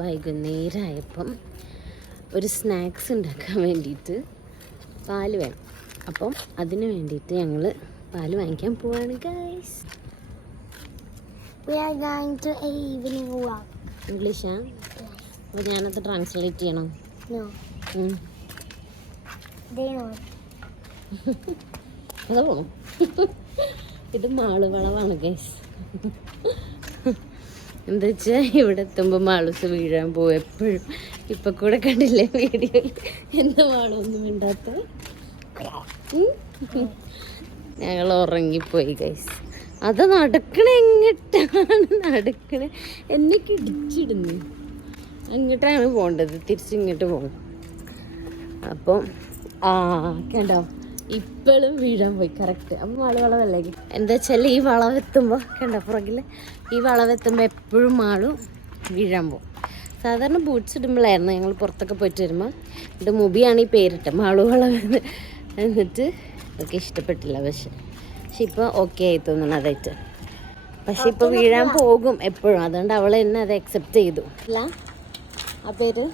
വൈകുന്നേരമായപ്പം ഒരു സ്നാക്സ് ഉണ്ടാക്കാൻ വേണ്ടിയിട്ട് പാല് വേണം. അപ്പം അതിന് വേണ്ടിയിട്ട് ഞങ്ങൾ പാല് വാങ്ങിക്കാൻ പോവാണ് guys. We are going to a evening walk. ഇംഗ്ലീഷാ? അപ്പോൾ ഞാനത് ട്രാൻസ്ലേറ്റ് ചെയ്യണം. No. They know. അതാ പോണം. ഇത് മാള് വളവാണ് ഗൈസ്. എന്താ വെച്ചാൽ ഇവിടെ എത്തുമ്പോൾ മാളൂസ് വീഴാൻ പോകും എപ്പോഴും. ഇപ്പം കൂടെ കണ്ടില്ലേ വീഡിയോയിൽ എന്താ മാളൊന്നും മിണ്ടാത്ത. ഞങ്ങൾ ഉറങ്ങിപ്പോയി ഗൈസ്. അത് നടക്കണ എങ്ങിട്ടാണ് നടക്കണേ, എന്നെ കിടിച്ചിടുന്നു. അങ്ങോട്ടാണ് പോകേണ്ടത്, തിരിച്ചിങ്ങോട്ട് പോകും. അപ്പം കണ്ടോ ഇപ്പോഴും വീഴാൻ പോയി കറക്റ്റ്. അപ്പം വളവല്ലേക്ക് എന്താ വെച്ചാൽ ഈ വളവെത്തുമ്പോൾ കണ്ടോ പുറകിൽ ഈ വളവെത്തുമ്പോൾ എപ്പോഴും മാളും വീഴാൻ പോകും. സാധാരണ ബൂട്ട്സ് ഇടുമ്പോഴായിരുന്നു ഞങ്ങൾ പുറത്തൊക്കെ പോയിട്ട് വരുമ്പോൾ. ഇത് മുബിയാണ് ഈ പേരിട്ട് മാളു വളവെന്ന്. എന്നിട്ട് ഒക്കെ ഇഷ്ടപ്പെട്ടില്ല. പക്ഷെ ഇപ്പോൾ ഓക്കെ ആയി തോന്നുന്നു അതായിട്ട്. പക്ഷെ ഇപ്പോൾ വീഴാൻ പോകും എപ്പോഴും. അതുകൊണ്ട് അവൾ എന്നെ അത് അക്സെപ്റ്റ് ചെയ്തു. അല്ല ആ പേര്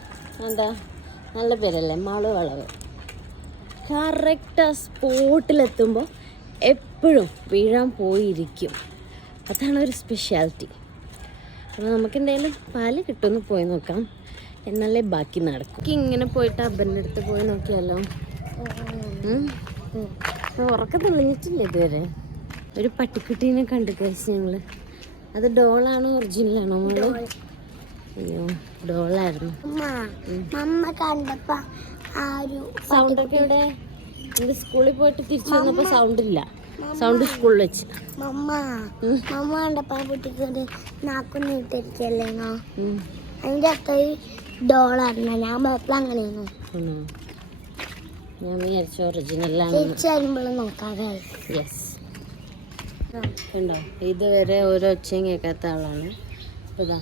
എന്താ, നല്ല പേരല്ലേ, മാളു വളവ്. കറക്റ്റ് ആ സ്പോട്ടിലെത്തുമ്പോൾ എപ്പോഴും വീഴാൻ പോയിരിക്കും. അതാണ് ഒരു സ്പെഷ്യാലിറ്റി. അപ്പോൾ നമുക്ക് എന്തായാലും പാല് കിട്ടുമെന്ന് പോയി നോക്കാം, എന്നാലേ ബാക്കി നടക്കും. ഇങ്ങനെ പോയിട്ട് അബ്ബൻ്റെ അടുത്ത് പോയി നോക്കിയാലോ. ഉറക്കം തെളിഞ്ഞിട്ടില്ല ഇതുവരെ. ഒരു പട്ടിക്കുട്ടീനെ കണ്ടു കഴിച്ച് ഞങ്ങൾ. അത് ഡോളാണോ ഒറിജിനലാണോ മോള്? അയ്യോ ഡോളായിരുന്നു. സൗണ്ടൊക്കെ ഇവിടെ എൻ്റെ സ്കൂളിൽ പോയിട്ട് തിരിച്ചു വന്നപ്പോൾ സൗണ്ട് ഇല്ല. സൗണ്ട് സ്കൂളിൽ വെച്ച് അതിൻ്റെ അത്ര ഡോളായിരുന്നു. ഞാൻ പോയപ്പോൾ അങ്ങനെയാണോ? ഞാൻ വിചാരിച്ചു ഒറിജിനലാണ്. തിരിച്ചു വരുമ്പോഴും നോക്കാതെ. യെസ് ഉണ്ടോ, ഇതുവരെ ഓരോ ഒച്ചയും കേൾക്കാത്ത ആളാണ്. ഇതാ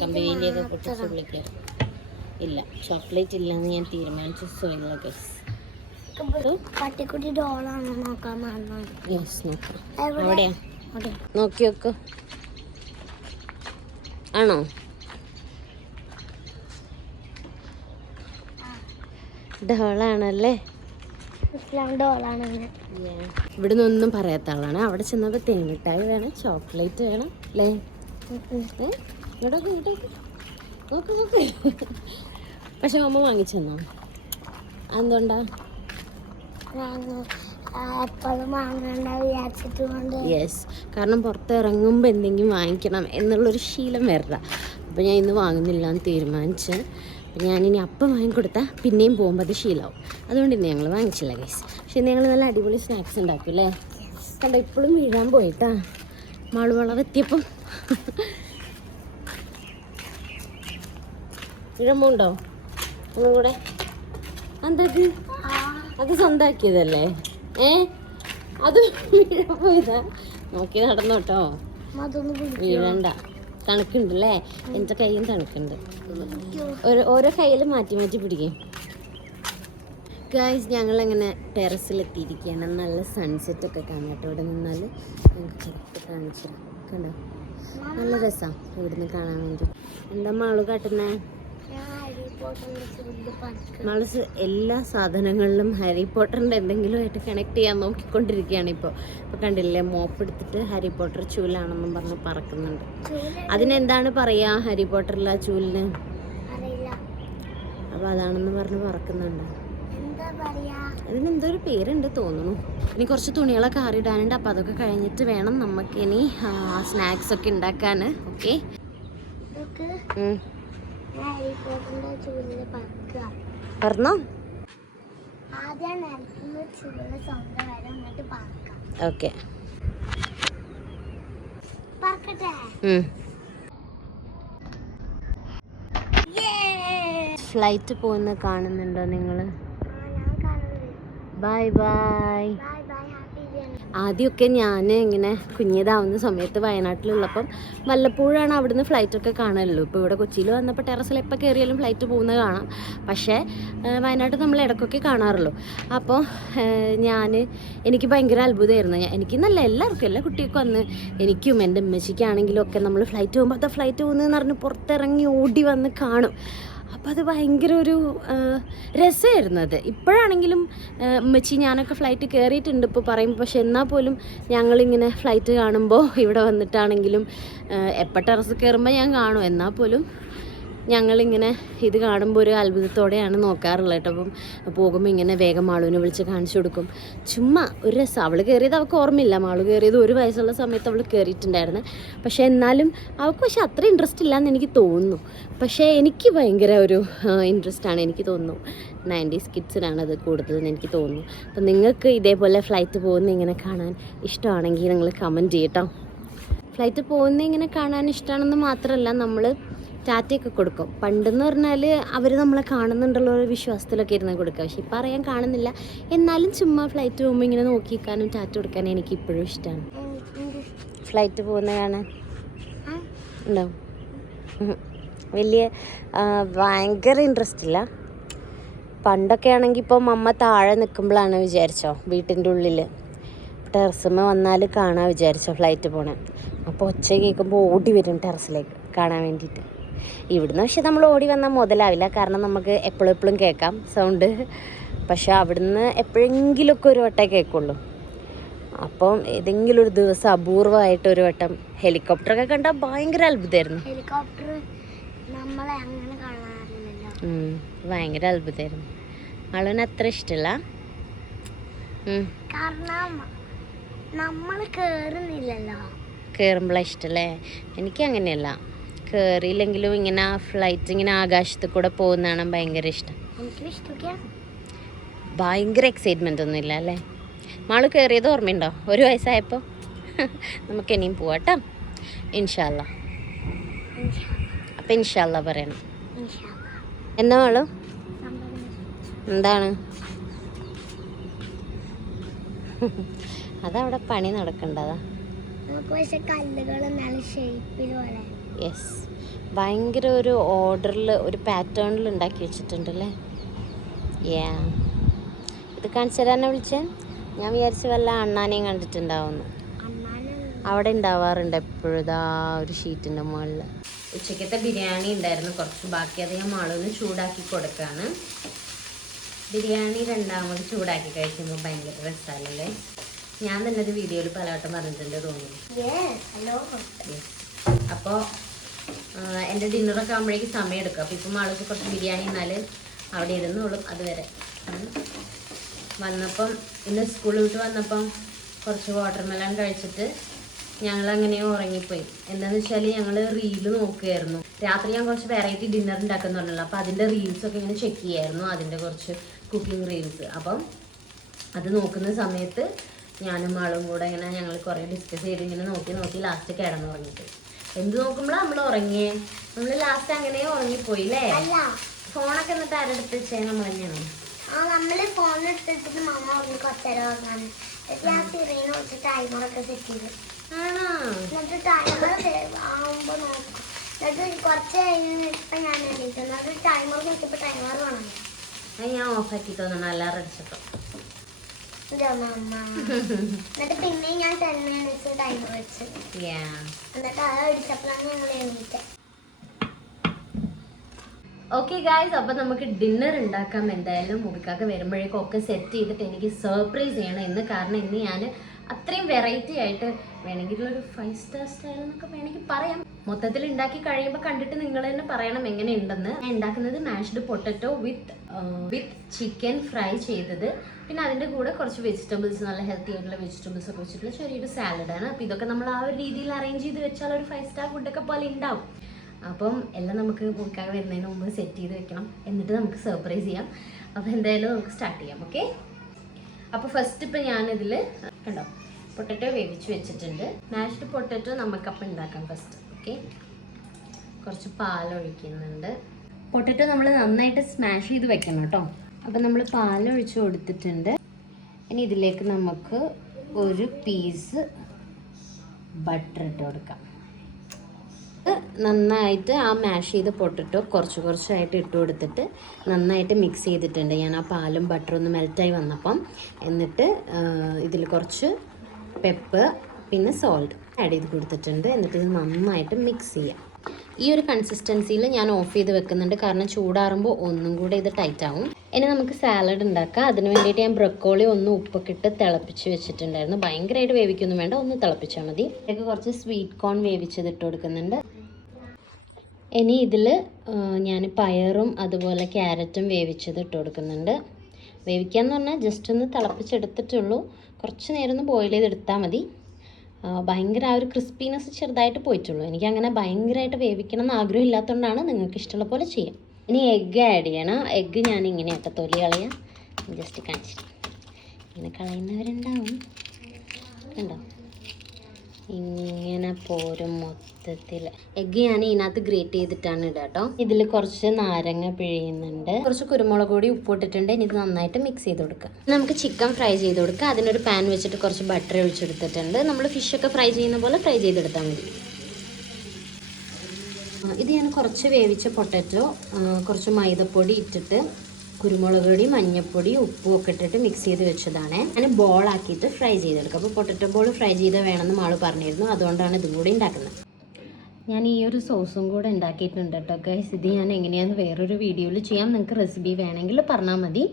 കമ്പനിയിലേക്ക് പൊട്ടിച്ച് വിളിക്കാറ്. ഇല്ല, ചോക്ലേറ്റ് ഇല്ലെന്ന് ഞാൻ തീരുമാനിച്ചു. സോയില്ല ഗസ് പട്ടിക്കുട്ടി ഡോളാണോ നോക്കാൻ മറന്നു. യെസ് നോക്കാം. അവിടെയാ നോക്കി നോക്ക്. ആണോ? ഡോളാണല്ലേ. ഇവിടെ നിന്നൊന്നും പറയാത്ത ആളാണ്. അവിടെ ചെന്നപ്പോൾ തേങ്ങിട്ടായി വേണം, ചോക്ലേറ്റ് വേണം അല്ലേ? ഇങ്ങോട്ടൊക്കെ നോക്ക് നോക്ക്. പക്ഷെ അമ്മ വാങ്ങിച്ചു തന്നോ? എന്തുകൊണ്ടാ? യെസ്, കാരണം പുറത്ത് ഇറങ്ങുമ്പോൾ എന്തെങ്കിലും വാങ്ങിക്കണം എന്നുള്ളൊരു ശീലം വരില്ല. അപ്പോൾ ഞാൻ ഇന്ന് വാങ്ങുന്നില്ല എന്ന് തീരുമാനിച്ച്. അപ്പം ഞാനിനി അപ്പം വാങ്ങിക്കൊടുത്താൽ പിന്നെയും പോകുമ്പോൾ അത് ശീലമാവും. അതുകൊണ്ട് ഇന്ന് ഞങ്ങൾ വാങ്ങിച്ചില്ല ഗൈസ്. പക്ഷെ ഇന്ന് ഞങ്ങൾ നല്ല അടിപൊളി സ്നാക്സ് ഉണ്ടാക്കും അല്ലേ? കണ്ടോ ഇപ്പോഴും വീഴാൻ പോയിട്ടാ മാളു വളവെത്തിയപ്പം. വീഴമ്പുണ്ടോ ഒന്നും കൂടെ? എന്താക്കി അത് സ്വന്തമാക്കിയതല്ലേ? അത് വീഴാൻ പോയതാ. നോക്കി നടന്നോട്ടോ, വീഴണ്ട. തണുക്കുണ്ടല്ലേ? എൻ്റെ കയ്യും തണുക്കുണ്ട്. ഓരോ കയ്യിൽ മാറ്റി മാറ്റി പിടിക്കും. ഗായ്സ് ഞങ്ങളങ്ങനെ ടെറസിലെത്തിയിരിക്കുകയാണ്. നല്ല സൺസെറ്റൊക്കെ കാണാട്ടോ. ഇവിടെ നിന്നാൽ ഞങ്ങൾക്ക് കാണിച്ചു കണ്ടോ, നല്ല രസമാണ് ഇവിടുന്ന് കാണാൻ വേണ്ടി. എന്താ മാളു കാട്ടുന്നേ? മാളൂസ് എല്ലാ സാധനങ്ങളിലും ഹാരി പോട്ടറിൻ്റെ എന്തെങ്കിലും ആയിട്ട് കണക്ട് ചെയ്യാൻ നോക്കിക്കൊണ്ടിരിക്കുകയാണ്. ഇപ്പോൾ കണ്ടില്ലേ, മോപ്പ് എടുത്തിട്ട് ഹാരി പോട്ടർ ചൂലാണെന്നും പറഞ്ഞ് പറക്കുന്നുണ്ട്. അതിനെന്താണ് പറയുക ഹാരി പോട്ടറിലെ ചൂലിന്? അപ്പോൾ അതാണെന്ന് പറഞ്ഞ് പറക്കുന്നുണ്ട്. അതിനെന്തോ ഒരു പേരുണ്ട് തോന്നുന്നു. ഇനി കുറച്ച് തുണികളൊക്കെ ആറിയിടാനുണ്ട്. അപ്പോൾ അതൊക്കെ കഴിഞ്ഞിട്ട് വേണം നമുക്കിനി സ്നാക്സ് ഒക്കെ ഉണ്ടാക്കാൻ. ഓക്കെ പറഞ്ഞോ? ഓക്കെ ഫ്ലൈറ്റ് പോകുന്ന കാണുന്നുണ്ടോ നിങ്ങൾ? Bye bye. ആദ്യമൊക്കെ ഞാൻ ഇങ്ങനെ കുഞ്ഞിതാവുന്ന സമയത്ത് വയനാട്ടിലുള്ളപ്പം വല്ലപ്പോഴാണ് അവിടുന്ന് ഫ്ലൈറ്റൊക്കെ കാണുള്ളൂ. ഇപ്പോൾ ഇവിടെ കൊച്ചിയിൽ വന്നപ്പോൾ ടെറസിൽ എപ്പോൾ കയറിയാലും ഫ്ലൈറ്റ് പോകുന്നത് കാണാം. പക്ഷേ വയനാട്ടിൽ നമ്മൾ ഇടയ്ക്കൊക്കെ കാണാറുള്ളൂ. അപ്പോൾ എനിക്ക് ഭയങ്കര അത്ഭുതമായിരുന്നു. എനിക്ക് നല്ല എല്ലാവർക്കും എല്ലാ കുട്ടികൾക്കും അന്ന് എനിക്കും എൻ്റെ ഉമ്മച്ചിക്കാണെങ്കിലും ഒക്കെ നമ്മൾ ഫ്ലൈറ്റ് പോകുമ്പോൾ അത് ഫ്ലൈറ്റ് പോകുന്നതെന്ന് പറഞ്ഞ് പുറത്തിറങ്ങി ഓടി വന്ന് കാണും. അപ്പോൾ അത് ഭയങ്കര ഒരു രസമായിരുന്നു. അത് ഇപ്പോഴാണെങ്കിലും ഉമ്മച്ചി ഞാനൊക്കെ ഫ്ലൈറ്റ് കയറിയിട്ടുണ്ട് ഇപ്പോൾ പറയും. പക്ഷെ എന്നാൽ പോലും ഞങ്ങളിങ്ങനെ ഫ്ലൈറ്റ് കാണുമ്പോൾ ഇവിടെ വന്നിട്ടാണെങ്കിലും എപ്പോൾ ടെറസ് കയറുമ്പോൾ ഞാൻ കാണും. എന്നാൽ പോലും ഞങ്ങളിങ്ങനെ ഇത് കാണുമ്പോൾ ഒരു അത്ഭുതത്തോടെയാണ് നോക്കാറുള്ളത് കേട്ടോ. അപ്പം പോകുമ്പോൾ ഇങ്ങനെ വേഗം മാളുവിനെ വിളിച്ച് കാണിച്ചു കൊടുക്കും. ചുമ്മാ ഒരു രസം. അവൾ കയറിയത് അവൾക്ക് ഓർമ്മയില്ല. മാളു കയറിയത് 1 വയസ്സുള്ള സമയത്ത് അവൾ കയറിയിട്ടുണ്ടായിരുന്നു. പക്ഷേ എന്നാലും അവൾക്ക് പക്ഷേ അത്ര ഇൻട്രസ്റ്റ് ഇല്ലയെന്ന് എനിക്ക് തോന്നുന്നു. പക്ഷേ എനിക്ക് ഭയങ്കര ഒരു ഇൻട്രസ്റ്റാണ് എനിക്ക് തോന്നുന്നു. 90s കിഡ്സിനാണത് കൂടുതലെന്ന് എനിക്ക് തോന്നുന്നു. അപ്പം നിങ്ങൾക്ക് ഇതേപോലെ ഫ്ലൈറ്റ് പോകുന്ന ഇങ്ങനെ കാണാൻ ഇഷ്ടമാണെങ്കിൽ നിങ്ങൾ കമൻറ്റ് ചെയ്യട്ടോ. ഫ്ലൈറ്റ് പോകുന്ന ഇങ്ങനെ കാണാൻ ഇഷ്ടമാണെന്ന് മാത്രമല്ല, നമ്മൾ ടാറ്റയൊക്കെ കൊടുക്കും. പണ്ടെന്ന് പറഞ്ഞാൽ അവർ നമ്മളെ കാണുന്നുണ്ടല്ലോ ഒരു വിശ്വാസത്തിലൊക്കെ ഇരുന്ന് കൊടുക്കുക. പക്ഷെ ഇപ്പം അറിയാൻ കാണുന്നില്ല. എന്നാലും ചുമ്മാ ഫ്ലൈറ്റ് പോകുമ്പോൾ ഇങ്ങനെ നോക്കിക്കാനും ടാറ്റ കൊടുക്കാനും എനിക്ക് ഇപ്പോഴും ഇഷ്ടമാണ്. ഫ്ലൈറ്റ് പോകുന്ന കാണാൻ ഉണ്ടോ? വലിയ ഭയങ്കര ഇൻട്രസ്റ്റ് ഇല്ല. പണ്ടൊക്കെ ആണെങ്കിൽ ഇപ്പം അമ്മ താഴെ നിൽക്കുമ്പോഴാണ് വിചാരിച്ചോ വീട്ടിൻ്റെ ഉള്ളിൽ ടെറസുമ്മ വന്നാൽ കാണാൻ വിചാരിച്ചോ ഫ്ലൈറ്റ് പോണേ. അപ്പോൾ ഒച്ച കേൾക്കുമ്പോൾ ഓടി വരും ടെറസിലേക്ക് കാണാൻ വേണ്ടിയിട്ട്. ഇവിടുന്ന് പക്ഷെ നമ്മൾ ഓടി വന്നാൽ മുതലാവില്ല, കാരണം നമുക്ക് എപ്പോഴും കേൾക്കാം സൗണ്ട്. പക്ഷെ അവിടുന്ന് എപ്പോഴെങ്കിലുമൊക്കെ ഒരു വട്ടമേ കേൾക്കുള്ളൂ. അപ്പം ഏതെങ്കിലും ഒരു ദിവസം അപൂർവമായിട്ട് ഒരു വട്ടം ഹെലികോപ്റ്ററൊക്കെ കണ്ടാൽ ഭയങ്കര അത്ഭുതമായിരുന്നു. ഹെലികോപ്റ്റർ നമ്മളെ അങ്ങനെ കാണാറില്ലല്ലോ. ഭയങ്കര അത്ഭുതമായിരുന്നു. ആളുവിന് അത്ര ഇഷ്ടമല്ല. കാരണം നമ്മൾ കേറുന്നില്ലല്ലോ. കയറുമ്പോഴാണ് ഇഷ്ടമല്ലേ? എനിക്ക് അങ്ങനെയല്ല. കയറിയില്ലെങ്കിലും ഇങ്ങനെ ഫ്ലൈറ്റ് ഇങ്ങനെ ആകാശത്ത് കൂടെ പോകുന്നതാണ് ഭയങ്കര ഇഷ്ടം. ഭയങ്കര എക്സൈറ്റ്മെൻ്റ് ഒന്നും ഇല്ല അല്ലേ? മാള് കയറിയത് ഓർമ്മയുണ്ടോ 1 വയസ്സായപ്പോൾ? നമുക്ക് ഇനിയും പോവാട്ടോ ഇൻഷാ അല്ലാ. അപ്പം ഇൻഷാ അല്ലാ പറയണം. എന്താ മാളു? എന്താണ് അതവിടെ പണി നടക്കണ്ടതാ. യെസ്, ഭയങ്കര ഒരു ഓർഡറിൽ ഒരു പാറ്റേണിൽ ഉണ്ടാക്കി വെച്ചിട്ടുണ്ടല്ലേ. ഇത് കാണിച്ചു തരാനെ വിളിച്ചേ. ഞാൻ വിചാരിച്ച വല്ല അണ്ണാനെയും കണ്ടിട്ടുണ്ടാവുന്നു. അവിടെ ഉണ്ടാവാറുണ്ട് എപ്പോഴും ഇതാ ഒരു ഷീറ്റിൻ്റെ മുകളിൽ. ഉച്ചക്കത്തെ ബിരിയാണി ഉണ്ടായിരുന്നു കുറച്ച് ബാക്കി. അത് ഞാൻ മാളുവിന് ചൂടാക്കി കൊടുക്കുകയാണ്. ബിരിയാണി രണ്ടാമത് ചൂടാക്കി കഴിക്കുമ്പോൾ ഭയങ്കര രസമല്ലേ? ഞാൻ തന്നെ ഒരു വീഡിയോയിൽ പലവട്ടം പറഞ്ഞിട്ടുണ്ട് തോന്നുന്നു. അപ്പോൾ എൻ്റെ ഡിന്നറൊക്കെ ആകുമ്പോഴേക്ക് സമയം എടുക്കും. അപ്പോൾ ഇപ്പം ആൾക്ക് കുറച്ച് ബിരിയാണി എന്നാൽ അവിടെ ഇരുന്നോളും അതുവരെ. വന്നപ്പം ഇന്ന് സ്കൂളിൽ വിട്ട് വന്നപ്പം കുറച്ച് വാട്ടർമെലൺ കഴിച്ചിട്ട് ഞങ്ങളങ്ങനെയോ ഉറങ്ങിപ്പോയി. എന്താണെന്ന് വെച്ചാൽ ഞങ്ങൾ റീല് നോക്കുകയായിരുന്നു. രാത്രി ഞാൻ കുറച്ച് വെറൈറ്റി ഡിന്നർ ഉണ്ടാക്കുന്നുണ്ടല്ലോ. അപ്പോൾ അതിൻ്റെ റീൽസൊക്കെ ഇങ്ങനെ ചെക്ക് ചെയ്യായിരുന്നു, അതിൻ്റെ കുറച്ച് കുക്കിംഗ് റീൽസ്. അപ്പം അത് നോക്കുന്ന സമയത്ത് ഞാനും ആളും കൂടെ ഇങ്ങനെ ഞങ്ങൾ കുറേ ഡിസ്കസ് ചെയ്ത് ഇങ്ങനെ നോക്കി ലാസ്റ്റ് കിടന്നുറങ്ങിയിട്ട്. എന്ത് നോക്കുമ്പോഴാണ് നമ്മൾ ഉറങ്ങിയേ? നമ്മൾ ലാസ്റ്റ് അങ്ങനെ ഉറങ്ങിപ്പോയി അല്ലേ? ഫോണൊക്കെ എന്നിട്ട് ആരെടുത്ത് വെച്ചാൽ നമ്മൾ തന്നെയാണ്. നമ്മള് ഫോൺ എടുത്തിട്ട് മമ്മ ഉറങ്ങി കുറച്ചേരം ഉറങ്ങാണ്. ഞാൻ സിറീനെ വെച്ച് ടൈമറൊക്കെ സെറ്റ് ചെയ്ത് എന്നിട്ട് ടൈമർ ആവുമ്പോ നോക്കും. എന്നിട്ട് കുറച്ച് കഴിഞ്ഞ് ഇപ്പം ഞാൻ എണീറ്റു. എന്നിട്ട് ടൈമർ നോക്കിയപ്പോൾ ടൈമർ വേണം. അത് ഞാൻ ഓഫാക്കി തോന്നണം അല്ലാതെ അടിച്ചപ്പോ. എന്നിട്ട് പിന്നെ ഞാൻ 10 minutes ടൈമർ വെച്ച് എന്നിട്ട് അത് അടിച്ചപ്പോഴാണ് ഞങ്ങൾ എണീറ്റത്. ഓക്കെ ഗായ്സ്, അപ്പോൾ നമുക്ക് ഡിന്നർ ഉണ്ടാക്കാം. എന്തായാലും മുബിക്കാക്ക് വരുമ്പോഴേക്കും ഒക്കെ സെറ്റ് ചെയ്തിട്ട് എനിക്ക് സർപ്രൈസ് ചെയ്യണം ഇന്ന്. കാരണം ഇന്ന് ഞാൻ അത്രയും വെറൈറ്റി ആയിട്ട് വേണമെങ്കിൽ ഒരു 5 star സ്റ്റൈൽ എന്നൊക്കെ വേണമെങ്കിൽ പറയാം. മൊത്തത്തിൽ ഉണ്ടാക്കി കഴിയുമ്പോൾ കണ്ടിട്ട് നിങ്ങൾ തന്നെ പറയണം എങ്ങനെയുണ്ടെന്ന്. ഞാൻ ഉണ്ടാക്കുന്നത് mashed potato with chicken fry ചെയ്തത്, പിന്നെ അതിൻ്റെ കൂടെ കുറച്ച് വെജിറ്റബിൾസ്, നല്ല ഹെൽത്തി ആയിട്ടുള്ള വെജിറ്റബിൾസ് ഒക്കെ വെച്ചിട്ടുള്ള ചെറിയൊരു സാലഡാണ്. അപ്പോൾ ഇതൊക്കെ നമ്മൾ ആ ഒരു രീതിയിൽ അറേഞ്ച് ചെയ്ത് വെച്ചാൽ ഒരു 5 star ഫുഡൊക്കെ പോലെ ഉണ്ടാവും. അപ്പം എല്ലാം നമുക്ക് മുബിക്കാക്ക് വരുന്നതിന് മുമ്പ് സെറ്റ് ചെയ്ത് വെക്കണം, എന്നിട്ട് നമുക്ക് സർപ്രൈസ് ചെയ്യാം. അപ്പോൾ എന്തായാലും നമുക്ക് സ്റ്റാർട്ട് ചെയ്യാം. ഓക്കെ, അപ്പോൾ ഫസ്റ്റ് ഇപ്പം ഞാനിതിൽ കണ്ടോ പൊട്ടറ്റോ വേവിച്ച് വെച്ചിട്ടുണ്ട്. മാഷ്ഡ് പൊട്ടറ്റോ നമുക്കപ്പം ഉണ്ടാക്കാം ഫസ്റ്റ്. ഓക്കെ, കുറച്ച് പാലൊഴിക്കുന്നുണ്ട്. പൊട്ടറ്റോ നമ്മൾ നന്നായിട്ട് സ്മാഷ് ചെയ്ത് വെക്കണം കേട്ടോ. അപ്പം നമ്മൾ പാലൊഴിച്ച് കൊടുത്തിട്ടുണ്ട്. ഇനി ഇതിലേക്ക് നമുക്ക് ഒരു പീസ് ബട്ടർ ഇട്ട് കൊടുക്കാം. നന്നായിട്ട് ആ മാഷ് ചെയ്ത് പൊട്ടറ്റോ കുറച്ചായിട്ട് ഇട്ട് കൊടുത്തിട്ട് നന്നായിട്ട് മിക്സ് ചെയ്തിട്ടുണ്ട് ഞാൻ. ആ പാലും ബട്ടറും ഒന്ന് മെൽറ്റായി വന്നപ്പം എന്നിട്ട് ഇതിൽ കുറച്ച് പെപ്പർ പിന്നെ സോൾട്ട് ആഡ് ചെയ്ത് കൊടുത്തിട്ടുണ്ട്. എന്നിട്ട് ഇത് നന്നായിട്ട് മിക്സ് ചെയ്യാം. ഈ ഒരു കൺസിസ്റ്റൻസിയിൽ ഞാൻ ഓഫ് ചെയ്ത് വെക്കുന്നുണ്ട്, കാരണം ചൂടാറുമ്പോൾ ഒന്നും കൂടെ ഇത് ടൈറ്റ് ആവും. ഇനി നമുക്ക് സാലഡ് ഉണ്ടാക്കാം. അതിന് വേണ്ടിയിട്ട് ഞാൻ ബ്രക്കോളി ഒന്ന് ഉപ്പൊക്കെ ഇട്ട് തിളപ്പിച്ച് വെച്ചിട്ടുണ്ടായിരുന്നു. ഭയങ്കരമായിട്ട് വേവിക്കൊന്നും വേണ്ട, ഒന്ന് തിളപ്പിച്ചാൽ മതി. ഇതിലേക്ക് കുറച്ച് സ്വീറ്റ് കോൺ വേവിച്ചത് ഇട്ട് കൊടുക്കുന്നുണ്ട്. ഇനി ഇതിൽ ഞാൻ പയറും അതുപോലെ ക്യാരറ്റും വേവിച്ചത് ഇട്ട് കൊടുക്കുന്നുണ്ട്. വേവിക്കാന്ന് പറഞ്ഞാൽ ജസ്റ്റ് ഒന്ന് തിളപ്പിച്ചെടുത്തിട്ടുള്ളൂ. കുറച്ച് നേരം ഒന്ന് ബോയിൽ ചെയ്തെടുത്താൽ മതി. ഭയങ്കര ആ ഒരു ക്രിസ്പിനെസ് ചെറുതായിട്ട് പോയിട്ടുള്ളൂ. എനിക്കങ്ങനെ ഭയങ്കരമായിട്ട് വേവിക്കണം എന്ന് ആഗ്രഹം ഇല്ലാത്തതുകൊണ്ടാണ്. നിങ്ങൾക്ക് ഇഷ്ടമുള്ള പോലെ ചെയ്യാം. ഇനി എഗ്ഗ് ആഡ് ചെയ്യണം. എഗ്ഗ് ഞാൻ ഇങ്ങനെ തൊലി കളയാം. ജസ്റ്റ് കാണിച്ചിട്ട് ഇങ്ങനെ കളയുന്നവരുണ്ടാവും. കണ്ടോ, ഇങ്ങനെ പോരും മൊത്തത്തിൽ. എഗ്ഗ് ഞാൻ ഇതിനകത്ത് ഗ്രേറ്റ് ചെയ്തിട്ടാണ് ഇടുക കേട്ടോ. ഇതിൽ കുറച്ച് നാരങ്ങ പിഴിയുന്നുണ്ട്, കുറച്ച് കുരുമുളക് പൊടി ഉപ്പ് ഇട്ടിട്ടുണ്ട്. ഇനി ഇത് നന്നായിട്ട് മിക്സ് ചെയ്ത് കൊടുക്കുക. നമുക്ക് ചിക്കൻ ഫ്രൈ ചെയ്ത് കൊടുക്കുക. അതിനൊരു പാൻ വെച്ചിട്ട് കുറച്ച് ബട്ടർ ഒഴിച്ചെടുത്തിട്ടുണ്ട്. നമ്മൾ ഫിഷൊക്കെ ഫ്രൈ ചെയ്യുന്ന പോലെ ഫ്രൈ ചെയ്തെടുത്താൽ മതി. ഇത് ഞാൻ കുറച്ച് വേവിച്ച പൊട്ടറ്റോ കുറച്ച് മൈദപ്പൊടി ഇട്ടിട്ട് കുരുമുളക് പൊടി മഞ്ഞൾപ്പൊടി ഉപ്പും ഒക്കെ ഇട്ടിട്ട് മിക്സ് ചെയ്ത് വെച്ചതാണ്. ഞാൻ ബോളാക്കിയിട്ട് ഫ്രൈ ചെയ്തെടുക്കുക. അപ്പോൾ പൊട്ടറ്റോ ബോൾ ഫ്രൈ ചെയ്ത് വേണമെന്ന് മാള് പറഞ്ഞിരുന്നു, അതുകൊണ്ടാണ് ഇതും കൂടി ഉണ്ടാക്കുന്നത്. ഞാൻ ഈ ഒരു സോസും കൂടെ ഉണ്ടാക്കിയിട്ടുണ്ട് കേട്ടോ ഗൈസ്. ഇത് ഞാൻ എങ്ങനെയാണെന്ന് വേറൊരു വീഡിയോയിൽ ചെയ്യാം. നിങ്ങൾക്ക് റെസിപ്പി വേണമെങ്കിൽ പറഞ്ഞാൽ മതി.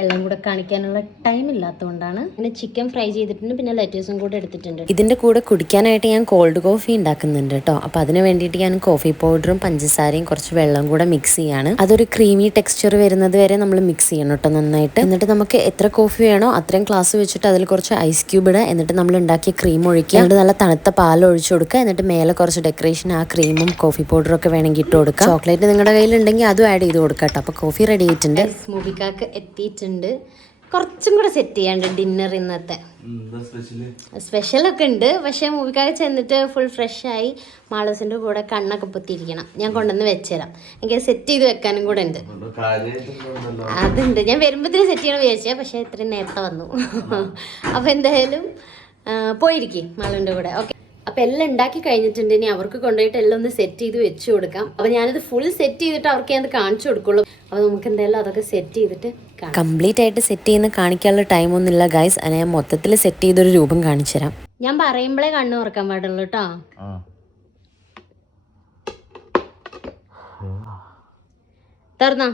എല്ലാം കൂടെ കാണിക്കാനുള്ള ടൈം ഇല്ലാത്തതുകൊണ്ടാണ്. പിന്നെ ചിക്കൻ ഫ്രൈ ചെയ്തിട്ടുണ്ട്, പിന്നെ ലെറ്റേഴ്സും കൂടെ എടുത്തിട്ടുണ്ട്. ഇതിൻ്റെ കൂടെ കുടിക്കാനായിട്ട് ഞാൻ കോൾഡ് കോഫി ഉണ്ടാക്കുന്നുണ്ട് കേട്ടോ. അപ്പോൾ അതിന് വേണ്ടിയിട്ട് ഞാൻ കോഫി പൗഡറും പഞ്ചസാരയും കുറച്ച് വെള്ളം കൂടെ മിക്സ് ചെയ്യാണ്. അതൊരു ക്രീമി ടെക്സ്ചർ വരുന്നത് വരെ നമ്മൾ മിക്സ് ചെയ്യണം കേട്ടോ നന്നായിട്ട്. എന്നിട്ട് നമുക്ക് എത്ര കോഫി വേണോ അത്രയും ഗ്ലാസ് വെച്ചിട്ട് അതിൽ കുറച്ച് ഐസ് ക്യൂബ് ഇടുക. എന്നിട്ട് നമ്മൾ ഉണ്ടാക്കിയ ക്രീം ഒഴിക്കുക. എന്നിട്ട് നല്ല തണുത്ത പാൽ ഒഴിച്ചു കൊടുക്കുക. എന്നിട്ട് മേലെ കുറച്ച് ഡെക്കറേഷൻ ആ ക്രീമും കോഫി പൗഡറും ഒക്കെ വേണമെങ്കിൽ ഇട്ട് കൊടുക്കുക. ചോക്ലേറ്റ് നിങ്ങളുടെ കയ്യിലുണ്ടെങ്കിൽ അതും ആഡ് ചെയ്ത് കൊടുക്കുക കേട്ടോ. അപ്പോൾ കോഫി റെഡി ആയിട്ടുണ്ട്. മൂവിക്കാക്ക് എത്തിയിട്ടുണ്ട്. കുറച്ചും കൂടെ സെറ്റ് ചെയ്യാണ്ട് ഡിന്നർ. ഇന്നത്തെ സ്പെഷ്യലൊക്കെ ഉണ്ട്, പക്ഷെ മൂവിക്കാക്ക് ചെന്നിട്ട് ഫുൾ ഫ്രഷായി മാളൂസിൻ്റെ കൂടെ കണ്ണൊക്കെ പൊത്തിയിരിക്കണം. ഞാൻ കൊണ്ടുവന്ന് വെച്ചുതരാം. എനിക്ക് സെറ്റ് ചെയ്ത് വെക്കാനും കൂടെ ഉണ്ട്. അതുണ്ട്, ഞാൻ വരുമ്പോഴത്തേനും സെറ്റ് ചെയ്യണം വിചാരിച്ചാൽ, പക്ഷെ ഇത്രയും നേരത്തെ വന്നു. അപ്പോൾ എന്തായാലും പോയിരിക്കും മാളുവിൻ്റെ കൂടെ. ഓക്കെ, അപ്പോൾ എല്ലാം ഉണ്ടാക്കി കഴിഞ്ഞിട്ടുണ്ട്. ഇനി അവർക്ക് കൊണ്ടുപോയിട്ട് എല്ലാം ഒന്ന് സെറ്റ് ചെയ്ത് വെച്ച് കൊടുക്കാം. അപ്പോൾ ഞാനിത് ഫുൾ സെറ്റ് ചെയ്തിട്ട് അവർക്ക് ഞാനത് കാണിച്ചു കൊടുക്കുള്ളൂ. അപ്പോൾ നമുക്ക് എന്തായാലും അതൊക്കെ സെറ്റ് ചെയ്തിട്ട് കംപ്ലീറ്റ് ആയിട്ട് സെറ്റ് ചെയ്യുന്ന കാണിക്കാനുള്ള ടൈമൊന്നുമില്ല ഗൈസ്. അത് ഞാൻ മൊത്തത്തിൽ സെറ്റ് ചെയ്തൊരു രൂപം കാണിച്ചു തരാം. ഞാൻ പറയുമ്പോഴേ കണ്ണു തുറക്കാൻ പാടുള്ളൂ കേട്ടോ. തുറന്നോ?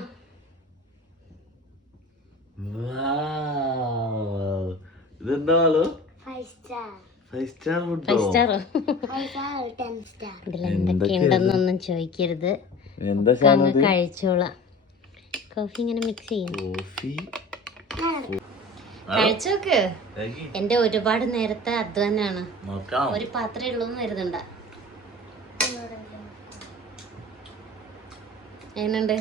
ഇതിലെന്തൊക്കെയുണ്ടെന്നൊന്നും ചോദിക്കരുത്, അങ്ങ് കഴിച്ചോളാം. കോഫി ഇങ്ങനെ മിക്സ് ചെയ്യും. കഴിച്ചോക്ക്. എന്റെ ഒരുപാട് നേരത്തെ അധ്വാനാണ്. ഒരു പാത്രമേ ഉള്ളൂ എന്ന് കരുതണ്ട. എങ്ങനുണ്ട്?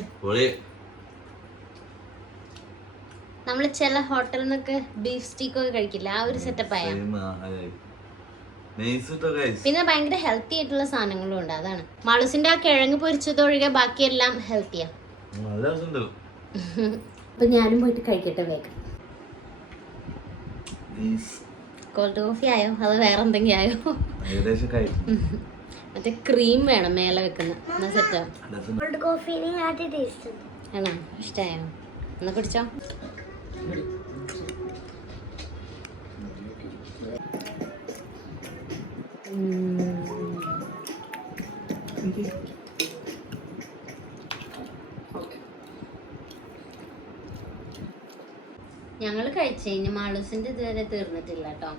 നമ്മള് ചില ഹോട്ടലിൽ നിന്നൊക്കെ ബീഫ് സ്റ്റീക്ക് ഒക്കെ കഴിക്കില്ല, ആ ഒരു സെറ്റപ്പ് ആയ. പിന്നെ ഭയങ്കര ഹെൽത്തി ആയിട്ടുള്ള സാധനങ്ങളും ഉണ്ട്. അതാണ് മാളൂസിന്റെ ആ കിഴങ്ങ് പൊരിച്ചതൊഴികെ ബാക്കിയെല്ലാം ഹെൽത്തിയാ. അപ്പൊ ഞാനും പോയിട്ട് കഴിക്കട്ടെ വേഗം. കോൾഡ് കോഫി ആയോ അത് വേറെ എന്തെങ്കിലും ആയോ? മറ്റേ ക്രീം വേണം മേലെ വെക്കുന്ന സെറ്റാ. ആണോ? ഇഷ്ടായോ? എന്നാ കുടിച്ചോ. ഞങ്ങള് കഴിച്ചു കഴിഞ്ഞ മാളൂസിന്റെ ഇതുവരെ തീർന്നിട്ടില്ല കേട്ടോ.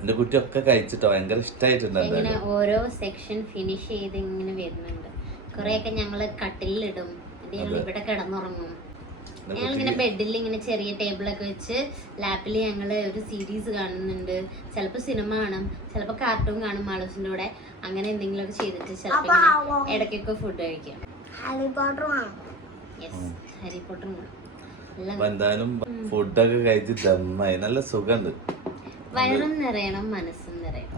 എന്റെ കുട്ടിയൊക്കെ കഴിച്ചിട്ടോ, ഭയങ്കര ഇഷ്ടമായിട്ടുണ്ട്. ഇങ്ങനെ ഓരോ സെക്ഷൻ ഫിനിഷ് ചെയ്ത് ഇങ്ങനെ വരുന്നുണ്ട്. കൊറേയൊക്കെ ഞങ്ങള് കട്ടിലിടും, ഞങ്ങൾ ഇവിടെ കിടന്നുറങ്ങും. ഞങ്ങളിങ്ങനെ ബെഡിൽ ഇങ്ങനെ ചെറിയ ടേബിളൊക്കെ വെച്ച് ലാപ്പിൽ ഞങ്ങള് ഒരു സീരീസ് കാണുന്നുണ്ട്. ചിലപ്പോ സിനിമ കാണും, ചിലപ്പോ കാർട്ടൂൺ കാണും മാളൂസിന്റെ കൂടെ. അങ്ങനെ എന്തെങ്കിലുമൊക്കെ ചെയ്തിട്ട് ചിലപ്പോ ഇടയ്ക്കൊക്കെ ഫുഡ് കഴിക്കാം. ഹാരി പോട്ടറും എന്തായാലും ഫുഡൊക്കെ കഴിച്ച് ദമ്മായി നല്ല സുഖമുണ്ട്. വയറും നിറയണം, മനസ്സും നിറയണം.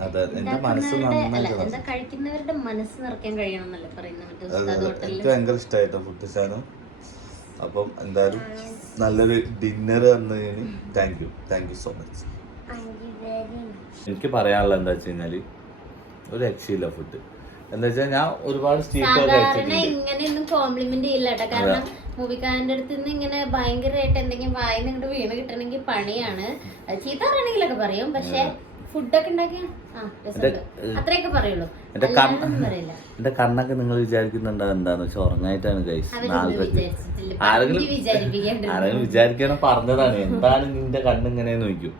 എന്താ കഴിക്കുന്നവരുടെ മനസ്സ് നിറയ്ക്കാൻ കഴിയണം എന്നല്ലേ പറയുന്നത്. എനിക്ക് ഭയങ്കര ഇഷ്ടമായിട്ടോ ഫുഡ് സാധനം. അപ്പം എന്തായാലും നല്ലൊരു ഡിന്നർ തന്നതിന് താങ്ക് യു സോ മച്ച്. എനിക്ക് പറയാനുള്ള എന്താ വെച്ച് കഴിഞ്ഞാല് ഒരു രക്ഷയില്ല ഫുഡ്. എന്താ വെച്ചാൽ ഞാൻ ഒരുപാട് സ്റ്റീക്ക് സാധാരണ ഇങ്ങനെയൊന്നും കോംപ്ലിമെന്റ് ചെയ്യില്ല കേട്ടോ. കാരണം മൂവിക്കാരന്റെ അടുത്ത് നിന്ന് ഇങ്ങനെ ഭയങ്കരമായിട്ട് എന്തെങ്കിലും വായിന്ന് ഇങ്ങോട്ട് വീണ് കിട്ടണമെങ്കിൽ പണിയാണ്. ചീത്ത പറയണെങ്കിലൊക്കെ പറയും, പക്ഷെ ഫുഡൊക്കെ ഉണ്ടാക്കിയ അത്രയൊക്കെ പറയുള്ളൂ. എന്റെ കണ്ണൊക്കെ നിങ്ങൾ വിചാരിക്കുന്നുണ്ടോ എന്താന്ന് വെച്ചാൽ ഉറങ്ങായിട്ടാണ് ഗൈസ്. ആരെങ്കിലും വിചാരിക്കണം പറഞ്ഞതാണ് എന്താണ് നിന്റെ കണ്ണിങ്ങനെ നോക്കും.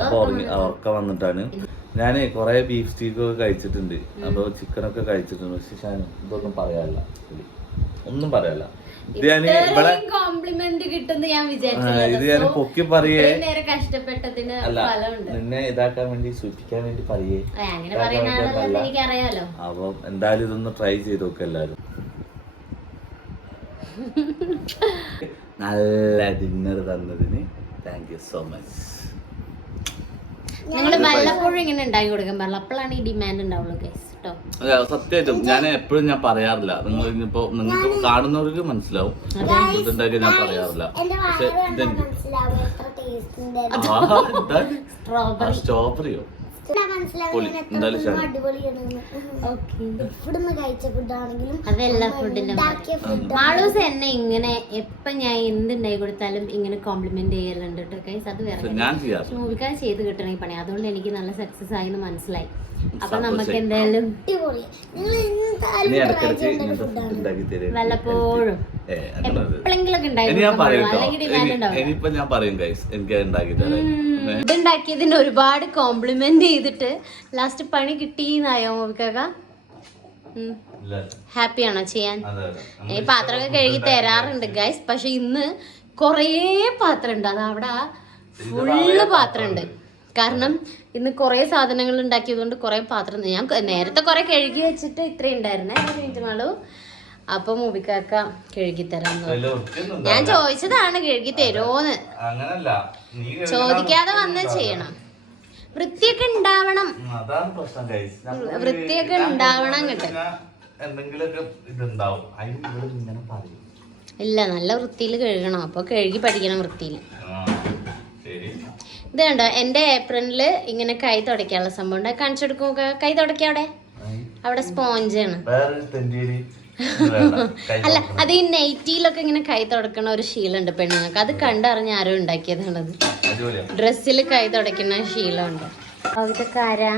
അപ്പൊ ഉറക്കം വന്നിട്ടാണ്. ഞാന് കൊറേ ബീഫ് സ്റ്റീക്കൊക്കെ കഴിച്ചിട്ടുണ്ട്, അപ്പൊ ചിക്കനൊക്കെ കഴിച്ചിട്ടുണ്ട്. പക്ഷെ ഞാൻ ഇതൊന്നും പറയാനില്ല, ഒന്നും പറയാനില്ല. ഇത് ഞാന് ഇവിടെ ഇത് ഞാൻ പൊക്കി പറയേ അല്ല, നിന്നെ ഇതാക്കാൻ വേണ്ടി സൂചിപ്പിക്കാൻ വേണ്ടി പറയേ. അപ്പൊ എന്തായാലും ഇതൊന്ന് ട്രൈ ചെയ്ത് നോക്ക് എല്ലാരും. നല്ല ഡിന്നർ തന്നതിന് താങ്ക് യു സോ മച്ച്. നിങ്ങൾ വല്ലപ്പോഴും ഇങ്ങനെ ഉണ്ടാക്കി കൊടുക്കാൻ പാടില്ല, അപ്പോഴാണ് ഈ ഡിമാൻഡ് ഉണ്ടാവുള്ളൂ കേട്ടോ. സത്യമായിട്ടും ഞാൻ എപ്പോഴും ഞാൻ പറയാറില്ല. നിങ്ങൾ ഇനിയിപ്പോ നിങ്ങൾക്ക് കാണുന്നവർക്ക് മനസ്സിലാവും ഇതുണ്ടാക്കി ഞാൻ പറയാറില്ല. പക്ഷെ സ്ട്രോബെറിയോ അതെല്ലാ ഫുഡിലും മാളൂസ് എന്നെ ഇങ്ങനെ എപ്പൊ ഞാൻ എന്തുണ്ടായി കൊടുത്താലും ഇങ്ങനെ കോംപ്ലിമെന്റ് ചെയ്യലുണ്ട് കേട്ടോ ഗൈസ്. അത് വേറെ മൂവിക്കാൻ ചെയ്ത് കിട്ടണ ഈ പണി, അതുകൊണ്ട് എനിക്ക് നല്ല സക്സസ് ആയെന്ന് മനസ്സിലായി. അപ്പൊ നമുക്ക് എന്തായാലും വല്ലപ്പോഴും എപ്പോഴെങ്കിലൊക്കെ ഇനിയിപ്പോ ഞാൻ പറയും ഗൈസ് എനിക്ക് ഉണ്ടാക്കി തരാം. ഇതുണ്ടാക്കിയതിന് ഒരുപാട് കോംപ്ലിമെന്റ് ചെയ്തിട്ട് ലാസ്റ്റ് പണി കിട്ടിയെന്നായോ മോവിക്കാക്ക? ഹാപ്പിയാണോ ചെയ്യാൻ? ഈ പാത്രമൊക്കെ കഴുകി തരാറുണ്ട് ഗൈസ്, പക്ഷെ ഇന്ന് കുറേ പാത്രം ഉണ്ട്. അത് അവിടെ ഫുള്ള് പാത്രം ഉണ്ട്. കാരണം ഇന്ന് കുറേ സാധനങ്ങൾ ഉണ്ടാക്കിയത് കൊണ്ട് കുറേ പാത്രം. ഞാൻ നേരത്തെ കുറെ കഴുകി വെച്ചിട്ട് ഇത്രയും ഉണ്ടായിരുന്നേ നാളു. അപ്പൊ മൂവിക്കാക്ക കഴുകി തരാൻ ഞാൻ ചോദിച്ചതാണ്, കഴുകി തരുമോന്ന്. ചോദിക്കാതെ വന്ന് ചെയ്യണം. വൃത്തിയൊക്കെ ഉണ്ടാവണം, വൃത്തിയൊക്കെ ഉണ്ടാവണം കേട്ടോ. ഇല്ല, നല്ല വൃത്തിയിൽ കഴുകണം. അപ്പൊ കഴുകി പഠിക്കണം വൃത്തിയിൽ. ഇത് കണ്ടോ, എന്റെ ഏപ്രിലില് ഇങ്ങനെ കൈ തുടയ്ക്കാനുള്ള സംഭവം ഉണ്ട്. കാണിച്ചു കൊടുക്കും. കൈ തുടയ്ക്ക അവിടെ സ്പോഞ്ചാണ്. അല്ല, അത് ഈ നെയ്റ്റിയിലൊക്കെ ഇങ്ങനെ കൈ തുടക്കണ ഒരു ശീലമുണ്ട് പെണ്ണുങ്ങൾക്ക്. അത് കണ്ടറിഞ്ഞ് ആരോ ഉണ്ടാക്കിയതാണത്. ഡ്രസ്സിൽ കൈ തുടക്കുന്ന ശീലമുണ്ട്. അവിടുത്തെ ആരാ?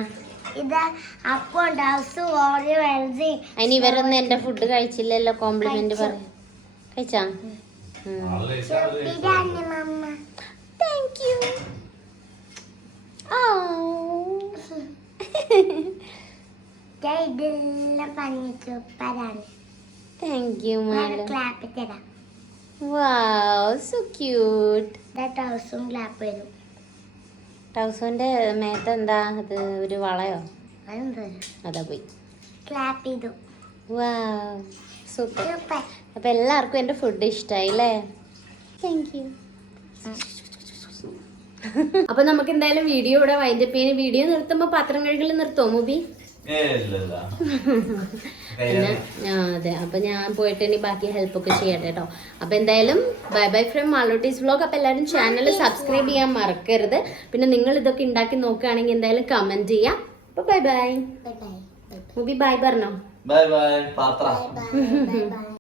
അതിന് ഇവരൊന്നും എന്റെ ഫുഡ് കഴിച്ചില്ലല്ലോ. കോംപ്ലിമെന്റ് പറയാം. കഴിച്ചാ? Thank you. Thank you, Mala. Clap it. Wow, so cute. ടൗസന്റെ മേത്ത് എന്താ അത്? ഒരു വളയോ? അതാ പോയി. ക്ലാപ്പ് ചെയ്തു. Wow, super. അപ്പൊ എല്ലാവർക്കും എന്റെ ഫുഡ് ഇഷ്ടായി അല്ലേ? Thank you. അപ്പൊ നമുക്ക് എന്തായാലും വീഡിയോ ഇവിടെ വൈൻഡപ്പ് ചെയ്യാൻ. വീഡിയോ നിർത്തുമ്പോ പാത്രം കഴുകൽ നിർത്തുമോ മൂബി? അതെ. അപ്പൊ ഞാൻ പോയിട്ട് ഇനി ബാക്കി ഹെൽപ്പ് ഒക്കെ ചെയ്യട്ടെ കേട്ടോ. അപ്പൊ എന്തായാലും ബൈ ബൈ ഫ്രം മാളൂട്ടീസ് വ്ലോഗ്. അപ്പൊ എല്ലാവരും ചാനൽ സബ്സ്ക്രൈബ് ചെയ്യാൻ മറക്കരുത്. പിന്നെ നിങ്ങൾ ഇതൊക്കെ ഉണ്ടാക്കി നോക്കുകയാണെങ്കിൽ എന്തായാലും കമന്റ് ചെയ്യാം. അപ്പൊ ബൈ ബൈ. മൂബി ബൈ പറഞ്ഞോ? Bye bye.